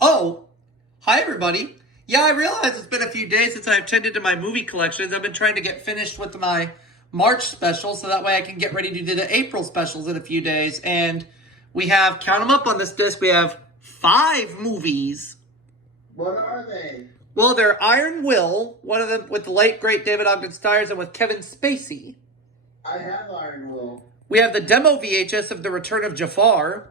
Oh, hi everybody. Yeah, I realize it's been a few days since I've tended to my movie collections. I've been trying to get finished with my March special so that way I can get ready to do the April specials in a few days. And we have, count them up on this disc, we have 5 movies. What are they? Well, they're Iron Will, one of them with the late, great David Ogden Stiers and with Kevin Spacey. I have Iron Will. We have the demo VHS of The Return of Jafar.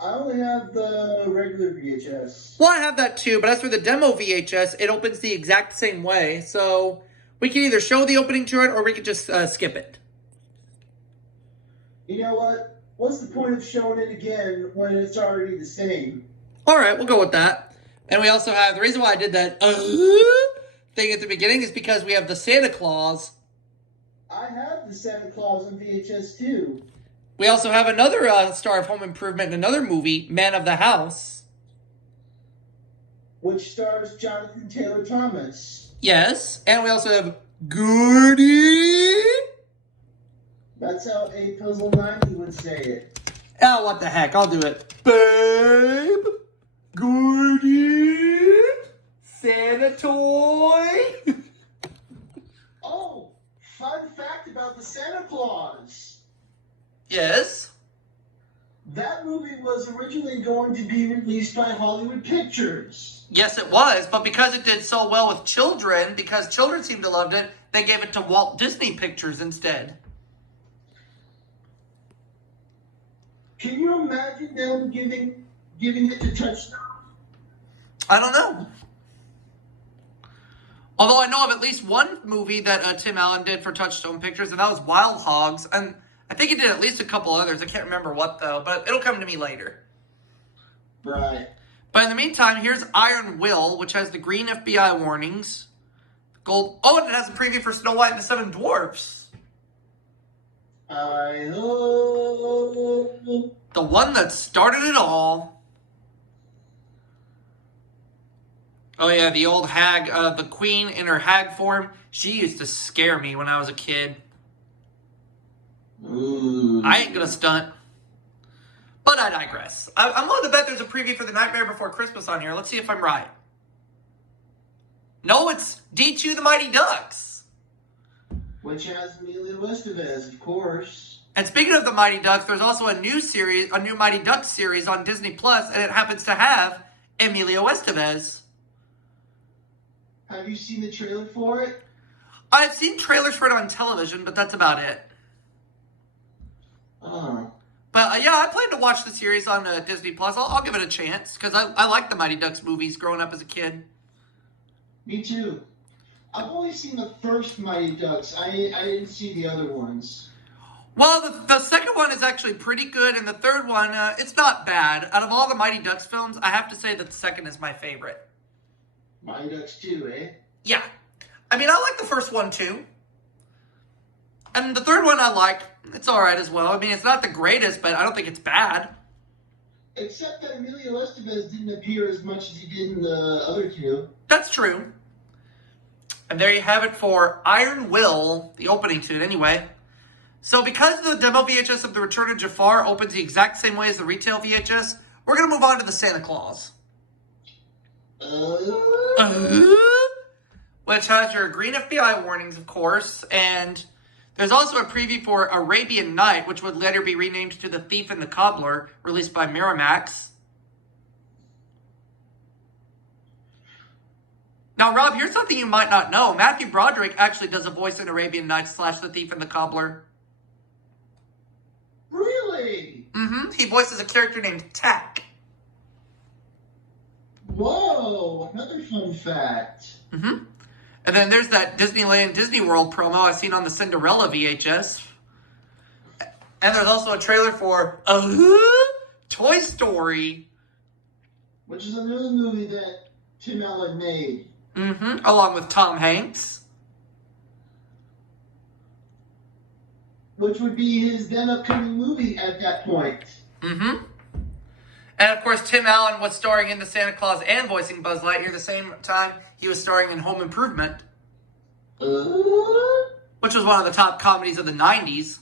I only have the regular VHS. Well, I have that too, but as for the demo VHS, it opens the exact same way. So we can either show the opening to it or we can just skip it. You know what? What's the point of showing it again when it's already the same? All right, we'll go with that. And we also have, the reason why I did that thing at the beginning is because we have the Santa Claus. I have the Santa Claus on VHS too. We also have another star of Home Improvement in another movie, Man of the House. Which stars Jonathan Taylor Thomas. Yes, and we also have Gordy. That's how A Puzzle 90 would say it. Oh, what the heck, I'll do it. Babe, Gordy, Santa toy. Oh, fun fact about the Santa Claus. Yes. That movie was originally going to be released by Hollywood Pictures. Yes, it was, but because it did so well with children, because children seemed to love it, they gave it to Walt Disney Pictures instead. Can you imagine them giving it to Touchstone? I don't know. Although I know of at least one movie that Tim Allen did for Touchstone Pictures, and that was Wild Hogs. And I think he did at least a couple others. I can't remember what, though, but it'll come to me later. Right. But in the meantime, here's Iron Will, which has the green FBI warnings. Gold. Oh, and it has a preview for Snow White and the Seven Dwarfs. I hope. The one that started it all. Oh, yeah, the old hag, the queen in her hag form. She used to scare me when I was a kid. I ain't gonna stunt. But I digress. I'm willing to bet there's a preview for The Nightmare Before Christmas on here. Let's see if I'm right. No, it's D2 The Mighty Ducks. Which has Emilio Estevez, of course. And speaking of The Mighty Ducks, there's also a new series, a new Mighty Ducks series on Disney Plus, and it happens to have Emilio Estevez. Have you seen the trailer for it? I've seen trailers for it on television, but that's about it. Oh. But yeah, I plan to watch the series on Disney Plus. I'll give it a chance because I like the Mighty Ducks movies growing up as a kid. Me too. I've only seen the first Mighty Ducks. I didn't see the other ones. Well, the second one is actually pretty good, and the third one, it's not bad. Out of all the Mighty Ducks films, I have to say that the second is my favorite. Mighty Ducks 2, eh? Yeah. I mean, I like the first one too. And the third one I like. It's alright as well. I mean, it's not the greatest, but I don't think it's bad. Except that Emilio Estevez didn't appear as much as he did in the other two. That's true. And there you have it for Iron Will, the opening to it anyway. So because the demo VHS of The Return of Jafar opens the exact same way as the retail VHS, we're going to move on to the Santa Claus. Which has your green FBI warnings, of course, and there's also a preview for Arabian Night, which would later be renamed to The Thief and the Cobbler, released by Miramax. Now, Rob, here's something you might not know. Matthew Broderick actually does a voice in Arabian Nights / The Thief and the Cobbler. Really? Mm-hmm. He voices a character named Tack. Whoa, another fun fact. Mm-hmm. And then there's that Disneyland Disney World promo I've seen on the Cinderella VHS. And there's also a trailer for Toy Story. Which is another movie that Tim Allen made. Mm-hmm. Along with Tom Hanks. Which would be his then upcoming movie at that point. Mm-hmm. And of course, Tim Allen was starring in The Santa Claus and voicing Buzz Lightyear the same time he was starring in Home Improvement. Which was one of the top comedies of the 90s.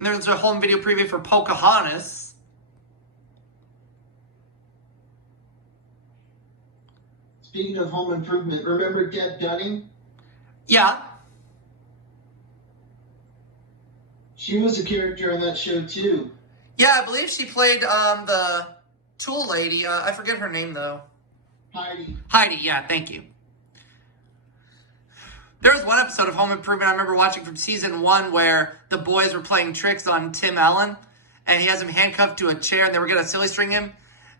And there's a home video preview for Pocahontas. Speaking of home improvement, remember Deb Dunning? Yeah. She was a character on that show, too. Yeah, I believe she played the tool lady. I forget her name, though. Heidi, yeah, thank you. There was one episode of Home Improvement I remember watching from season 1 where the boys were playing tricks on Tim Allen, and he has him handcuffed to a chair, and they were going to silly string him.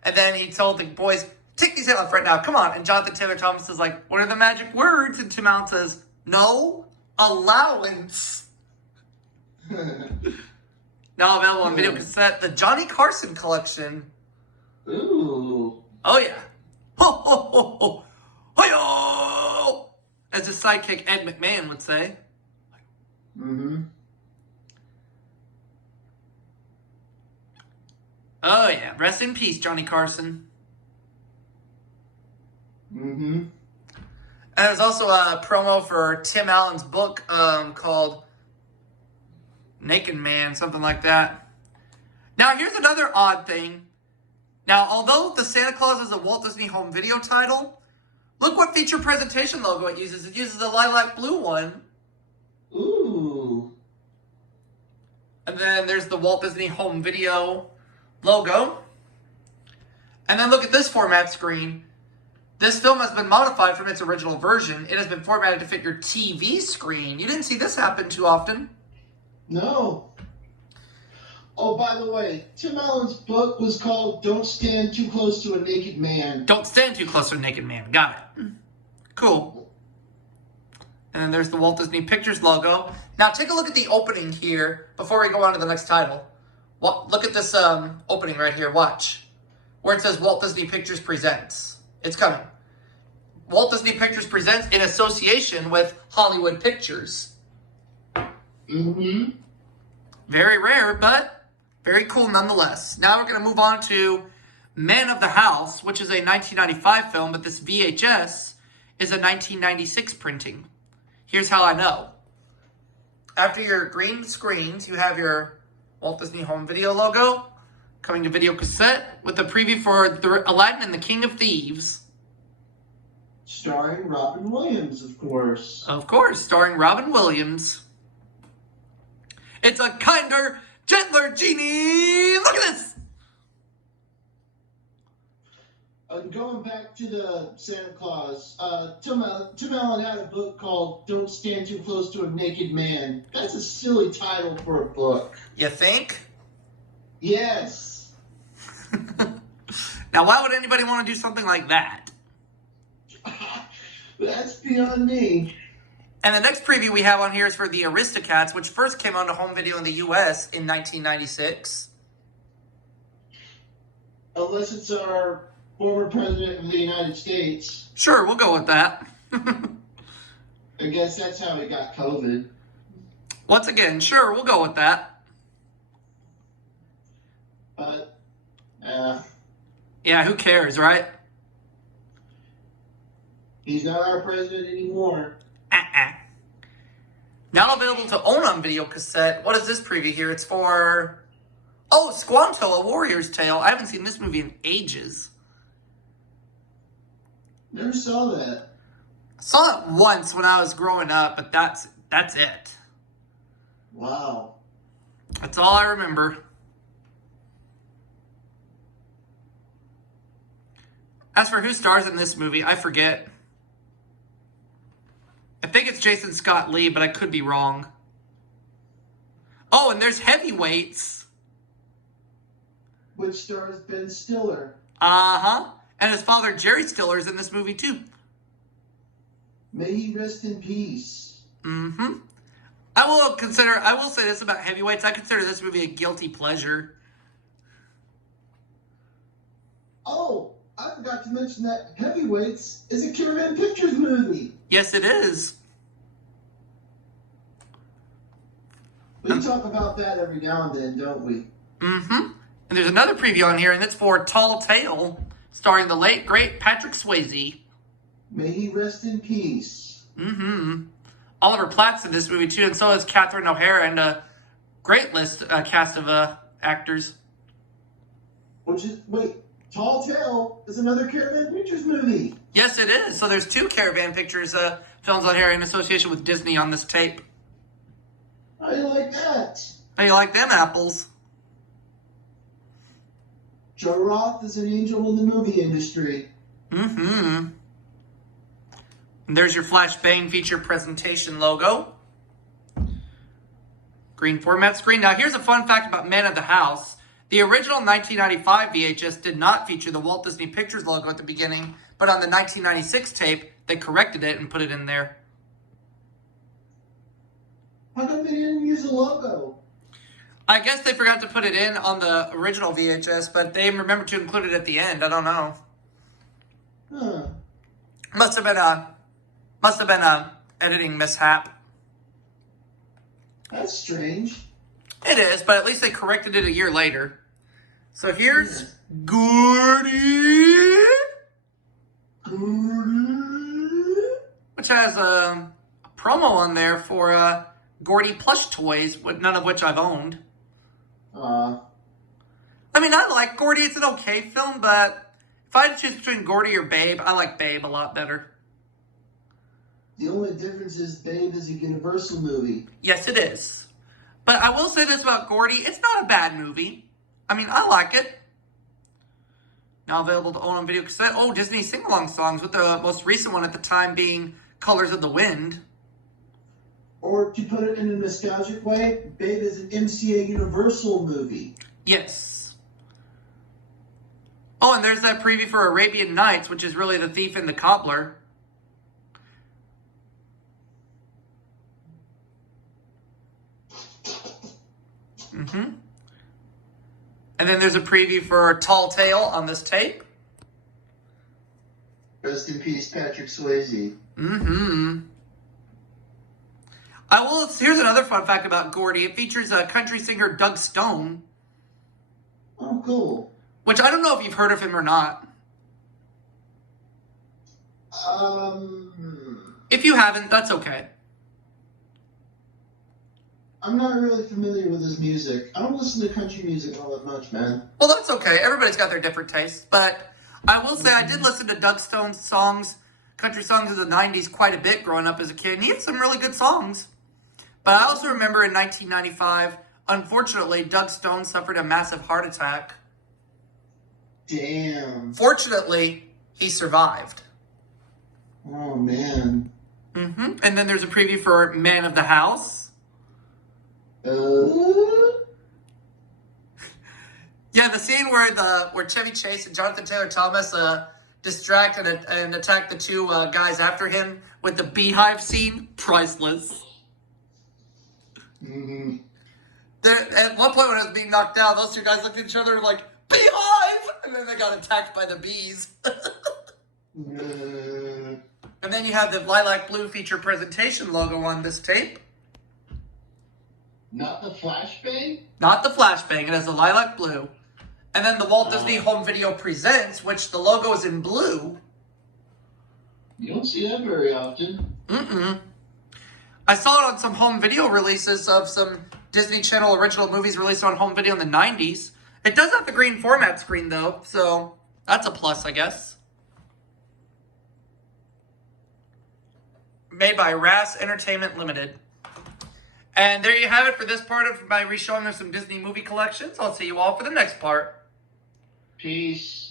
And then he told the boys, take these hands off right now, come on. And Jonathan Taylor Thomas is like, what are the magic words? And Tim Allen says, no allowance. Now available on video cassette, the Johnny Carson collection. Ooh. Oh, yeah. Ho, ho, ho, ho. Hi-yo! As his sidekick Ed McMahon would say. Mm-hmm. Oh, yeah. Rest in peace, Johnny Carson. Mm-hmm. And there's also a promo for Tim Allen's book called Naked Man, something like that. Now, here's another odd thing. Now, although the Santa Claus is a Walt Disney Home Video title, look what feature presentation logo it uses. It uses the lilac blue one. Ooh. And then there's the Walt Disney Home Video logo. And then look at this format screen. This film has been modified from its original version. It has been formatted to fit your TV screen. You didn't see this happen too often. No. Oh, by the way, Tim Allen's book was called Don't Stand Too Close to a Naked Man. Don't stand too close to a naked man. Got it. Cool. And then there's the Walt Disney Pictures logo. Now take a look at the opening here before we go on to the next title. Look at this opening right here. Watch. Where it says Walt Disney Pictures Presents. It's coming. Walt Disney Pictures Presents in association with Hollywood Pictures. Mm-hmm. Very rare, but very cool nonetheless. Now we're going to move on to Man of the House, which is a 1995 film, but this VHS is a 1996 printing. Here's how I know. After your green screens, you have your Walt Disney Home Video logo coming to video cassette with a preview for Aladdin and the King of Thieves. Starring Robin Williams, of course. Of course, starring Robin Williams. It's a kinder, gentler genie. Look at this. Going back to the Santa Claus, Tim Allen had a book called Don't Stand Too Close to a Naked Man. That's a silly title for a book. You think? Yes. Now, why would anybody want to do something like that? That's beyond me. And the next preview we have on here is for the Aristocats, which first came onto home video in the U.S. in 1996. Unless it's our former president of the United States. Sure, we'll go with that. I guess that's how he got COVID. Once again, sure, we'll go with that. But, yeah, who cares, right? he's not our president anymore. Now available to own on video cassette. What is this preview here? It's for... Oh, Squanto, A Warrior's Tale. I haven't seen this movie in ages. Never saw that. I saw it once when I was growing up, but that's it. Wow. That's all I remember. As for who stars in this movie, I forget. I think it's Jason Scott Lee, but I could be wrong. Oh, and there's Heavyweights. Which stars Ben Stiller. Uh-huh. And his father, Jerry Stiller's in this movie, too. May he rest in peace. Mm-hmm. I will say this about Heavyweights. I consider this movie a guilty pleasure. Oh, I forgot to mention that Heavyweights is a Caravan Pictures movie. Yes, it is. We talk about that every now and then, don't we? Mm-hmm. And there's another preview on here, and it's for Tall Tale, starring the late, great Patrick Swayze. May he rest in peace. Mm-hmm. Oliver Platt's in this movie, too, and so is Catherine O'Hara, and Great list, cast of actors. Wait, Tall Tale is another Caravan Pictures movie. Yes, it is. So there's 2 Caravan Pictures films on here in association with Disney on this tape. How do you like that? How you like them apples? Joe Roth is an angel in the movie industry. Mm-hmm. And there's your flashbang feature presentation logo. Green format screen. Now here's a fun fact about Man of the House. The original 1995 VHS did not feature the Walt Disney Pictures logo at the beginning, but on the 1996 tape, they corrected it and put it in there. How come they didn't use a logo? I guess they forgot to put it in on the original VHS, but they remembered to include it at the end. I don't know. Huh. Must have been a editing mishap. That's strange. It is, but at least they corrected it a year later. So here's Gordy, which has a promo on there for Gordy plush toys, none of which I've owned. I mean, I like Gordy. It's an okay film, but if I had to choose between Gordy or Babe, I like Babe a lot better. The only difference is Babe is a Universal movie. Yes, it is. But I will say this about Gordy. It's not a bad movie. I mean, I like it. Now available to own on video cassette. Oh, Disney sing-along songs, with the most recent one at the time being Colors of the Wind. Or to put it in a nostalgic way, Babe is an MCA Universal movie. Yes. Oh, and there's that preview for Arabian Nights, which is really The Thief and the Cobbler. Mm-hmm. And then there's a preview for Tall Tale on this tape. Rest in peace, Patrick Swayze. Mm-hmm. Here's another fun fact about Gordy. It features a country singer Doug Stone. Oh, cool. Which I don't know if you've heard of him or not. If you haven't, that's okay. I'm not really familiar with his music. I don't listen to country music all that much, man. Well, that's okay. Everybody's got their different tastes. But I will say I did listen to Doug Stone's songs, country songs of the 90s, quite a bit growing up as a kid. And he had some really good songs. But I also remember in 1995, unfortunately, Doug Stone suffered a massive heart attack. Damn. Fortunately, he survived. Oh, man. Mm-hmm. And then there's a preview for Man of the House. Yeah, the scene where Chevy Chase and Jonathan Taylor Thomas distract and attack the 2 guys after him with the beehive scene, priceless. Mm-hmm. At one point when it was being knocked down, those 2 guys looked at each other and like, beehive! And then they got attacked by the bees. And then you have the lilac blue feature presentation logo on this tape. Not the flashbang? Not the flashbang. It has a lilac blue. And then the Walt Disney Home Video Presents, which the logo is in blue. You don't see that very often. I saw it on some home video releases of some Disney Channel original movies released on home video in the 90s. It does have the green format screen, though, so that's a plus, I guess. Made by RAS Entertainment Limited. And there you have it for this part of my re-showing of some Disney movie collections. I'll see you all for the next part. Peace.